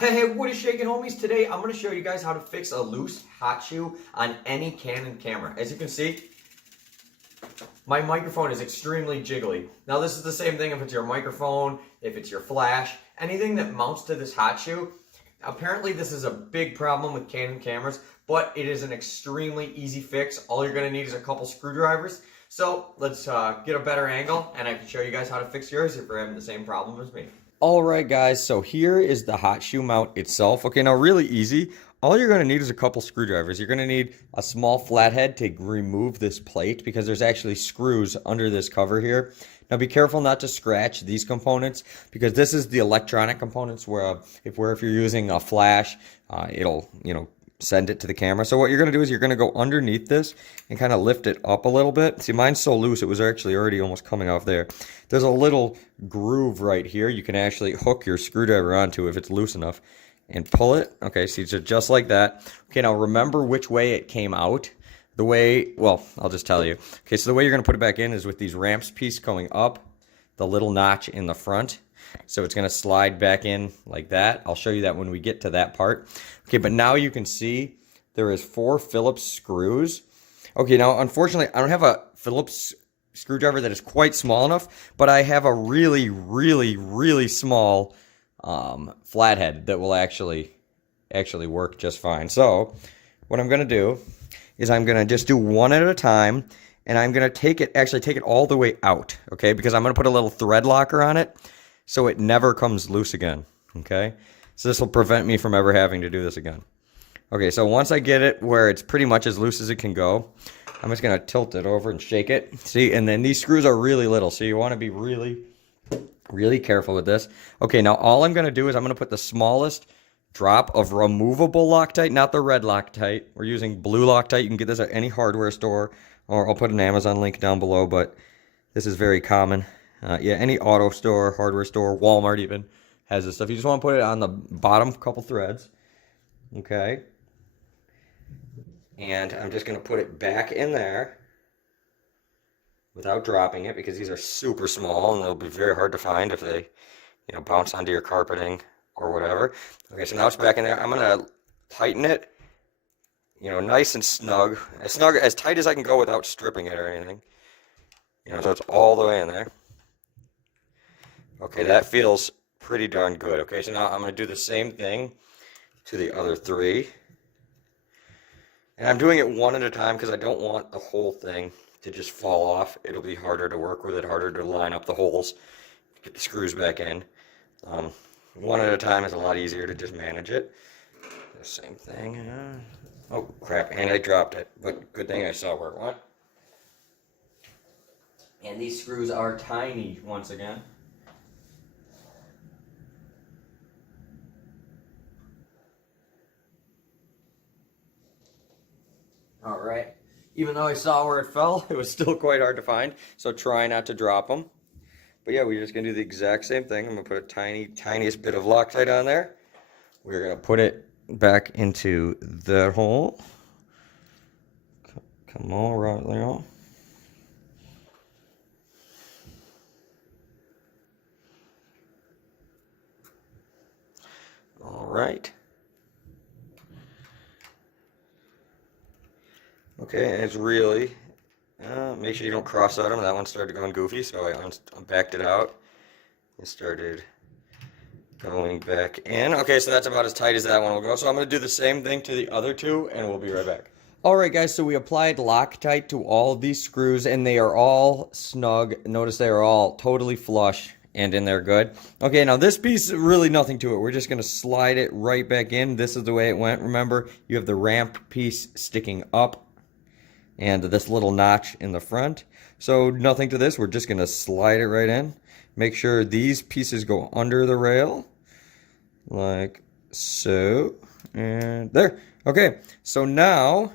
Hey, what is shaking, homies? Today I'm going to show you guys how to fix a loose hot shoe on any Canon camera. As you can see, my microphone is extremely jiggly. Now this is the same thing if it's your microphone, if it's your flash, anything that mounts to this hot shoe. Apparently this is a big problem with Canon cameras, but it is an extremely easy fix. All you're going to need is a couple screwdrivers. So let's get a better angle and I can show you guys how to fix yours if you're having the same problem as me. Alright guys, so here is the hot shoe mount itself. Okay, now really easy. All you're going to need is a couple screwdrivers. You're going to need a small flathead to remove this plate because there's actually screws under this cover here. Now be careful not to scratch these components because this is the electronic components where if you're using a flash, it'll, send it to the camera. So what you're going to do is you're going to go underneath this and kind of lift it up a little bit. See, mine's so loose, it was actually already almost coming off there. There's a little groove right here. You can actually hook your screwdriver onto if it's loose enough and pull it. Okay, see, so just like that. Okay, now remember which way it came out. The way, well, I'll just tell you. Okay, so the way you're going to put it back in is with these ramps piece going up, the little notch in the front. So it's going to slide back in like that. I'll show you that when we get to that part. Okay, but now you can see there is 4 Phillips screws. Okay, now unfortunately I don't have a Phillips screwdriver that is quite small enough, but I have a really, really, really small flathead that will actually work just fine. So what I'm going to do is I'm going to just do one at a time, and I'm going to take it all the way out, okay? Because I'm going to put a little thread locker on it so it never comes loose again, okay? So this will prevent me from ever having to do this again. Okay, so once I get it where it's pretty much as loose as it can go, I'm just going to tilt it over and shake it. See, and then these screws are really little, so you want to be really, really careful with this. Okay, now all I'm going to do is I'm going to put the smallest drop of removable Loctite, not the red Loctite. We're using blue Loctite. You can get this at any hardware store, or I'll put an Amazon link down below, but this is very common. Yeah, any auto store, hardware store, Walmart even has this stuff. You just want to put it on the bottom couple threads. Okay. And I'm just going to put it back in there without dropping it because these are super small and they'll be very hard to find if they, bounce onto your carpeting or whatever. Okay, so now it's back in there. I'm going to tighten it, nice and snug, as tight as I can go without stripping it or anything. So it's all the way in there. Okay, that feels pretty darn good. Okay, so now I'm going to do the same thing to the other 3. And I'm doing it one at a time because I don't want the whole thing to just fall off. It'll be harder to work with it, harder to line up the holes, get the screws back in. One at a time is a lot easier to just manage it. The same thing. Oh, crap, and I dropped it. But good thing I saw where it went. And these screws are tiny once again. Alright, even though I saw where it fell, it was still quite hard to find, so try not to drop them. But yeah, we're just going to do the exact same thing. I'm going to put a tiniest bit of Loctite on there. We're going to put it back into the hole. Come on, right there. Alright. Okay, and it's really, make sure you don't cross out them. That one started going goofy, so I backed it out and started going back in. Okay, so that's about as tight as that one will go. So I'm going to do the same thing to the other 2, and we'll be right back. Alright guys, so we applied Loctite to all of these screws, and they are all snug. Notice they are all totally flush and in there good. Okay, now this piece, really nothing to it. We're just going to slide it right back in. This is the way it went. Remember, you have the ramp piece sticking up and this little notch in the front. So nothing to this. We're just going to slide it right in. Make sure these pieces go under the rail. Like so. And there. Okay. So now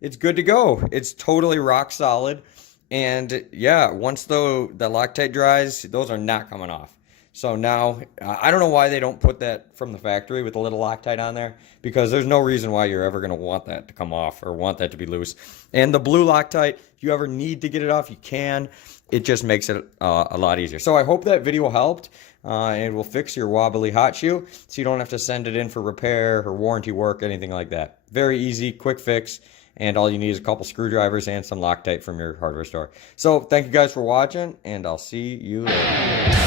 it's good to go. It's totally rock solid. And yeah, once the Loctite dries, those are not coming off. So now, I don't know why they don't put that from the factory with a little Loctite on there, because there's no reason why you're ever going to want that to come off or want that to be loose. And the blue Loctite, if you ever need to get it off, you can. It just makes it a lot easier. So I hope that video helped. and it will fix your wobbly hot shoe, so you don't have to send it in for repair or warranty work, anything like that. Very easy, quick fix, and all you need is a couple screwdrivers and some Loctite from your hardware store. So thank you guys for watching, and I'll see you later.